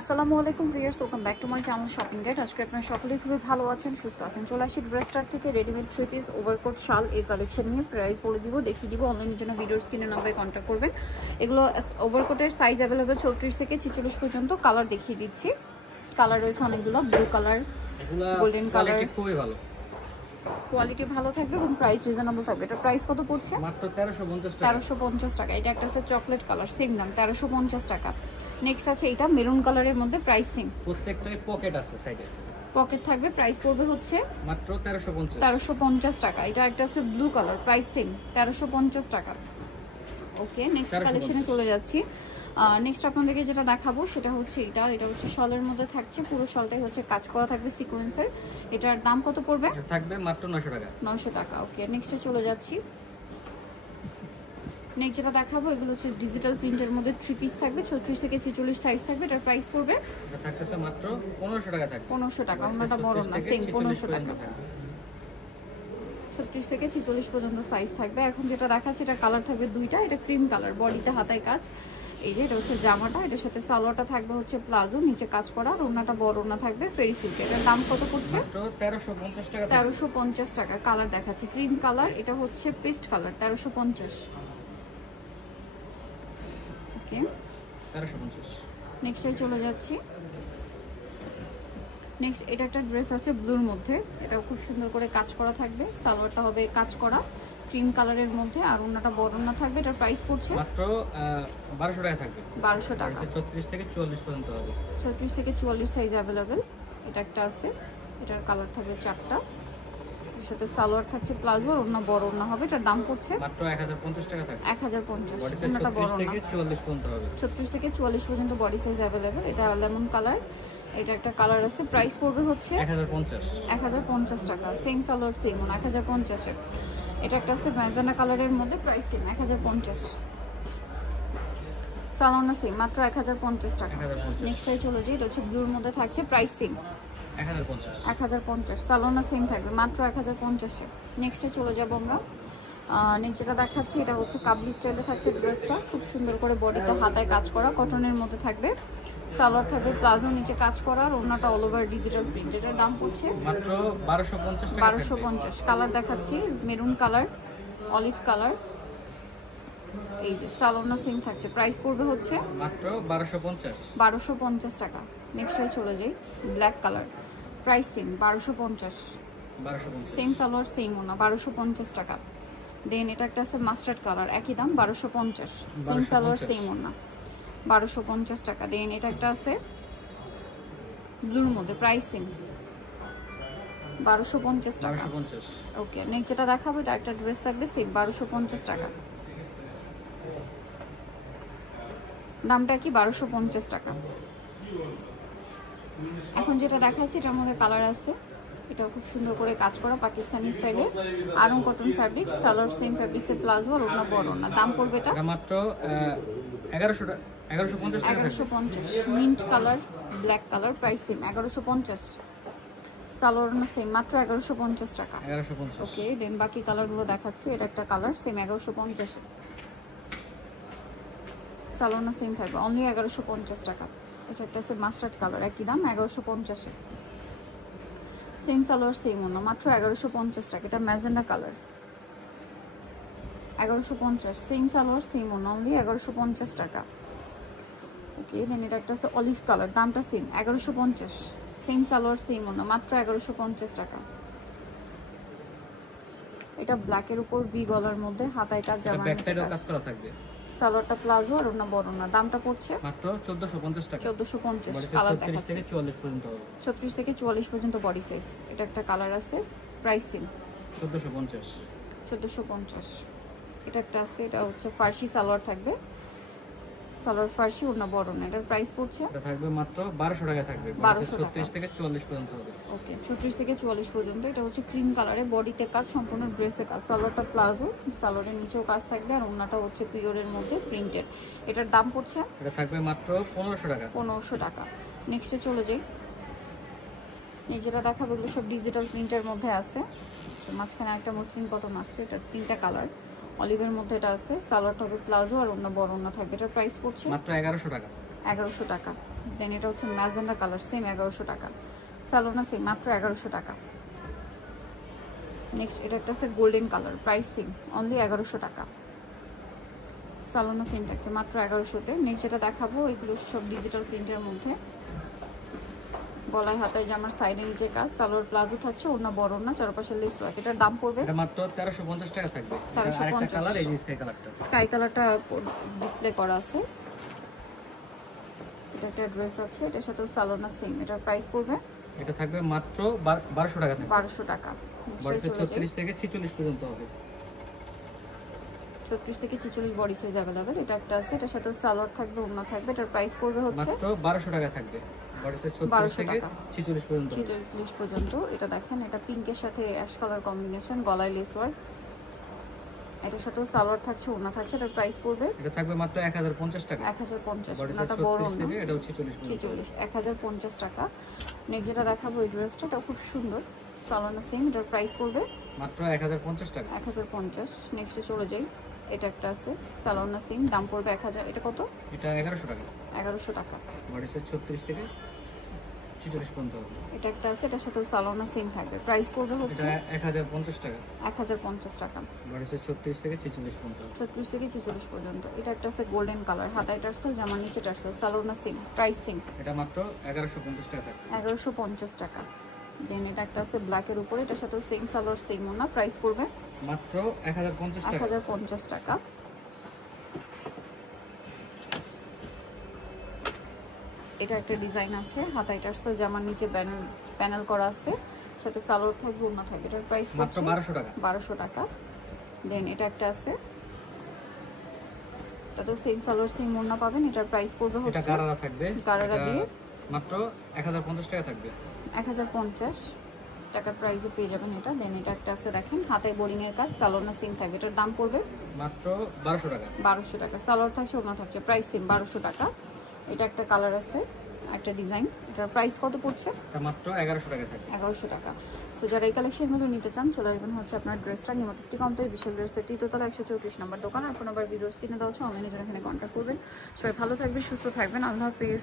আসসালামু আলাইকুম viewers, welcome back to my channel shopping guide. আজকে আপনারা সকলেই খুবই ভালো আছেন, সুস্থ আছেন। চলে আসি ড্রেসটার থেকে রেডিমেড থ্রি পিস ওভারকোট শাল এই কালেকশন নিয়ে। প্রাইস বলে দিব, দেখিয়ে দিব। অনলাইনের জন্য ভিডিওর স্ক্রিনে নাম্বারে কন্ট্যাক্ট করবেন। এগুলো ওভারকোটের সাইজ অ্যাভেলেবেল 34 থেকে 46 পর্যন্ত। কালার দেখিয়ে দিচ্ছি। কালার রয়েছে অনেকগুলো, ব্লু কালার, গোল্ডেন কালার। খুবই ভালো, কোয়ালিটি ভালো থাকবে এবং প্রাইস রিজনেবল থাকবে। এটা প্রাইস কত পড়ছে? মাত্র 1350 টাকা। 1350 টাকা। এটা একটা আছে চকলেট কালার, সেম দাম 1350 টাকা। নেক্সট আছে এটা মেরুন কালারের মধ্যে, প্রাইসিং প্রত্যেকটাই পকেট আছে, সাইডে পকেট থাকবে। প্রাইস পড়বে হচ্ছে মাত্র 1350 টাকা। এটা একটা আছে ব্লু কালার, প্রাইস সেম 1350 টাকা। ওকে, নেক্সট কালেকশনে চলে যাচ্ছি। নেক্সট আপনাদেরকে যেটা দেখাবো সেটা হচ্ছে এটা হচ্ছে শলের মধ্যে থাকছে। পুরো শলটাই হচ্ছে কাজ করা থাকবে সিকোয়েন্সের। এটার দাম কত পড়বে? থাকবে মাত্র 900 টাকা। 900 টাকা। ওকে, নেক্সটে চলে যাচ্ছি। নেক্সট যেটা দেখাবো এগুলো হচ্ছে ডিজিটাল প্রিন্টের মধ্যে থ্রি পিস থাকবে, 34 থেকে 46 সাইজ থাকবে। এটার প্রাইস পড়বে এটা থাকতেছে মাত্র 1500 টাকা। থাকবে 1500 টাকা। ওনাটা বড় না, সেম 1500 টাকা। 36 থেকে 46 পর্যন্ত সাইজ থাকবে। এখন যেটা দেখাচ্ছে এটা কালার থাকবে দুইটা। এটা ক্রিম কালার, বডিতে হাতায় কাজ। এই যে এটা হচ্ছে জামাটা, এটার সাথে সালোয়ারটা থাকবে হচ্ছে প্লাজো, নিচে কাজ করা। আর ওনাটা বড় ওনা থাকবে ফেরি সিল্ক। এটার দাম কত পড়ছে? মাত্র 1350 টাকা। 1350 টাকা। কালার দেখাচ্ছে ক্রিম কালার, এটা হচ্ছে পেস্ট কালার, 1350। ওকে, 1350। নেক্সটে চলে যাচ্ছি। নেক্সট এটা একটা ড্রেস আছে ব্লুর মধ্যে, এটাও খুব সুন্দর করে কাজ করা থাকবে। সালোয়ারটা হবে কাজ করা ক্রিম কালারের মধ্যে, আর ওনাটা বড় ওনা থাকবে। এটার প্রাইস পড়ছে মাত্র 1200 টাকা। থাকবে 1200 টাকা। 36 থেকে 44 পর্যন্ত হবে। 36 থেকে 44 সাইজ অ্যাভেলেবেল। এটা একটা আছে, এটার কালার থাকবে চারটা। এর সাথে সালোয়ার থাকছে প্লাজো, আর ওনা বড় ওনা হবে। এটার দাম পড়ছে মাত্র 1050 টাকা। থাকবে 1050। ওনাটা বড় 36 থেকে 44 পর্যন্ত হবে। 36 থেকে 44 পর্যন্ত বডি সাইজ অ্যাভেলেবেল। এটা লেমন কালার, এটা একটা কালার আছে। প্রাইস পড়বে হচ্ছে 1050 টাকা। সেম সালোয়ার সেম 1050 এর। এটা একটা আছে ম্যাজেন্টা কালারের মধ্যে, প্রাইস সেম 1050। সালোয়ার সেম মাত্র 1050 টাকা। নেক্সট টাই চলে যাই, এটা হচ্ছে ব্লুর মধ্যে থাকছে, প্রাইস সেম 1050। সালোয়ার সেম থাকবে মাত্র 1050 এ। নেক্সটে চলে যাব আমরা। নেক্সট যেটা দেখাচ্ছি এটা হচ্ছে কাবলি স্টাইলে থাকছে ড্রেসটা। খুব সুন্দর করে বডিটা হাতায় কাজ করা, কটনের মধ্যে থাকবে। সালোয়ার থাকবে প্লাজো, নিচে কাজ করা, আর ওনাটা অল ওভার ডিজিটাল প্রিন্ট। এটার দাম পড়ছে মাত্র 1250 টাকা। 1250। কালার দেখাচ্ছি মেরুন কালার, অলিভ কালার। এই যে সালোয়ার সেম থাকছে। প্রাইস পড়বে হচ্ছে মাত্র 1250 টাকা। নেক্সটে চলে যাই, black colour, price same 1250। Same salwar same ওনা, 1250 টাকা। দেন এটা একটা আছে মাস্টার্ড কালার, একই দাম 1250। সেম সালোয়ার সেম ওনা, 1250 টাকা। দেন এটা একটা আছে ব্লুর মধ্যে, প্রাইস সেম 1250 টাকা। ওকে, নেক্সট যেটা দেখাবো এটা একটা ড্রেস থাকবে সেম 1250 টাকা। দামটা কি? 1250 টাকা। এখন যেটা দেখাচ্ছি এটার মধ্যে কালার আছে, এটাও খুব সুন্দর করে কাজ করা পাকিস্তানি স্টাইলে, Aarong cotton fabric, salwar same ফ্যাব্রিক্সের প্লাজো, আর ওনা বড় না। দাম পড়বে এটা মাত্র 1150। Mint colour, black colour, price same 1150। Salwar না সেম মাত্র 1150 টাকা। ওকে, দেন বাকি কালারগুলো দেখাচ্ছি। এটা একটা কালার সেম 1150। সালোয়ার না সেম থাকবে, অনলি 1150 টাকা। এটা একটা আছে মাস্টার্ড কালার, একই দাম 1150। সেম সালোয়ার সেম ওনা, মাত্র 1150 টাকা। এটা magenta colour, 1150। Same salwar same ওনা, অনলি 1150 টাকা। ওকে, দেন এটা একটা আছে অলিভ কালার, দামটা সেম 1150। সেম সালোয়ার সেম ওনা, মাত্র 1150 টাকা। এটা ব্ল্যাকের উপর ভি গলার মধ্যে হাতায় কাজ, জামার ব্যাক সাইডেও কাজ করা থাকবে। সালোয়ারটা প্লাজো, আর ওনা বড় না। দামটা পড়ছে মাত্র 1450 টাকা। 1450। কালার দেখাচ্ছি 36 থেকে 44 পর্যন্ত হবে। 36 থেকে 44 পর্যন্ত বডি সাইজ। এটা একটা কালার আছে, প্রাইস সেম 1450। এটা একটা আছে, এটা হচ্ছে ফার্সি সালোয়ার থাকবে, সালোয়ার ফার্সি, ওনা বড় না। এটার প্রাইস পড়ছে এটা থাকবে মাত্র 1200 টাকা। থাকবে 36 থেকে 44 পর্যন্ত হবে। ওকে, 36 থেকে 44 পর্যন্ত। এটা হচ্ছে ক্রিম কালারে, বডিতে কাজ, সম্পূর্ণ ড্রেসে কাজ। সালোয়ারটা প্লাজো, সালোয়ারের নিচেও কাজ থাকবে, আর ওনাটা হচ্ছে পিওরের মধ্যে প্রিন্টেড। এটার দাম পড়ছে এটা থাকবে মাত্র 1500 টাকা। 1500 টাকা। নেক্সটে চলে যাই। এই যেটা দেখাবো এগুলো সব ডিজিটাল প্রিন্টের মধ্যে আছে। মাঝখানে একটা মুসলিম কটন আছে, এটা তিনটা কালার, অলিভের মধ্যে এটা আছে। সালোয়ারটা হবে প্লাজো, আর অন্য বড় অন্য থাকবে। এটার প্রাইস পড়ছে মাত্র 1100 টাকা। 1100 টাকা। দেন এটা হচ্ছে ম্যাজেন্ডা কালার, সেম 1100 টাকা। সালোনা সেম মাত্র 1100 টাকা। নেক্সট এটা একটা আছে golden colour, price same only 1100 টাকা। সালোনা সেম থাকছে মাত্র 1100-তে। নেক্সট যেটা দেখাবো এগুলো সব ডিজিটাল প্রিন্টের মধ্যে, গলায় হাতায় জামার সাইডে নিচে কাজ, সালোয়ার প্লাজো থাকছে, ওড়না বড় ওড়না, চারপাশে লেস ওয়ার্ক। এটার দাম পড়বে এটা মাত্র 1350 টাকা থাকবে। 1350 আরেকটা কালার এই যে স্কাই কালারটা, স্কাই কালারটা ডিসপ্লে করা আছে। এটা একটা ড্রেস আছে, এটার সাথে সালোনা সেম। এটার প্রাইস পড়বে, এটা থাকবে মাত্র 1200 টাকা থাকবে। 1200 টাকা। বডিতে 36 থেকে 46 পর্যন্ত হবে। 36 থেকে 46 বডি সাইজ अवेलेबल। এটা একটা আছে, এটার সাথে সালোয়ার থাকবে, ওড়না থাকবে। এটার প্রাইস পড়বে হচ্ছে মাত্র 1200 টাকা থাকবে। বডিতে 36 থেকে 46 পর্যন্ত। 46 পর্যন্ত। এটা দেখেন, এটা পিঙ্কের সাথে অ্যাশ কালার কম্বিনেশন, গলায় লেস ওয়ার্ক। এটার সাথে সালোয়ার থাকছে, ওড়না থাকছে। এটার প্রাইস পড়বে এটা থাকবে মাত্র 1050 টাকা। 1050। বডিতে ওড়নাটা বড় 36 না, থেকে এটাও 46 পর্যন্ত। 46 1050 টাকা। নেক্সট যেটা দেখাবো এই ড্রেসটা, এটা খুব সুন্দর, সালোনা সেম। এটার প্রাইস পড়বে মাত্র 1050 টাকা। 1050। নেক্সটে চলে যাই, এটা একটা আছে সালোনা সেম, দাম পড়বে 1000। এটা কত? এটা 1100 টাকা। 1100 টাকা। বডিতে 36 থেকে 46 পর্যন্ত হবে। এটা একটা আছে, এটার সাথে সালোনা সেম থাকবে। প্রাইস পড়বে হচ্ছে এটা 1050 টাকা। 1050 টাকা। বডিতে 36 থেকে 46 পর্যন্ত। 36 থেকে 46 পর্যন্ত। এটা একটা আছে গোল্ডেন কালার, হাতায় টার্সেল, জামার নিচে টার্সেল, সালোনা সেম, প্রাইস সেম এটা মাত্র 1150 টাকা থাকবে। 1150 টাকা। দেন এটা একটা আছে ব্ল্যাকের উপরে, এটার সাথে সেম সালোয়ার সেম ওনা, প্রাইস পড়বে মাত্র 1050 টাকা। 1050 টাকা। এটা একটা ডিজাইন আছে, হাতায় টার্সেল, জামার নিচে প্যানেল করা আছে, সাথে সালোয়ার থাকবে, ওড়না থাকবে। এটার প্রাইস মাত্র পড়ছে 1200 টাকা। 1200 টাকা। দেন এটা একটা আছে, এটা তো সেম সালোয়ার সেম ওড়না পাবেন। এটার প্রাইস পড়বে এটা হচ্ছে গারারা থাকবে। গারারা এটা দিয়ে মাত্র 1050 টাকা থাকবে। 1050 টাকার প্রাইসে পেয়ে যাবেন এটা। দেন এটা একটা আছে দেখেন, হাতায় বোরিং এর কাজ, সালোয়ার সেম থাকবে। এটার দাম পড়বে মাত্র 1200 টাকা। 1200 টাকা। সালোয়ার থাকছে, ওড়না থাকছে, প্রাইস সেম 1200 টাকা। এটা একটা কালার আছে, একটা ডিজাইন। এটার প্রাইস কত পড়ছে? এটা মাত্র 1100 টাকা থাকবে। 1100 টাকা। সো যারা এই কালেকশনগুলো নিতে চান চলে আসবেন হচ্ছে আপনার ড্রেসটা নিমতিষ্টি কাউন্টার, বিশাল ড্রেসের তৃতীয়তলা 134 নম্বর দোকান। আর ফোন নাম্বার ভিডিওস কিনে দেওয়া হচ্ছে, অনলাইনে জন্য এখানে কন্ট্যাক্ট করবেন। সবাই ভালো থাকবেন, সুস্থ থাকবেন, আল্লাহ হাফেজ।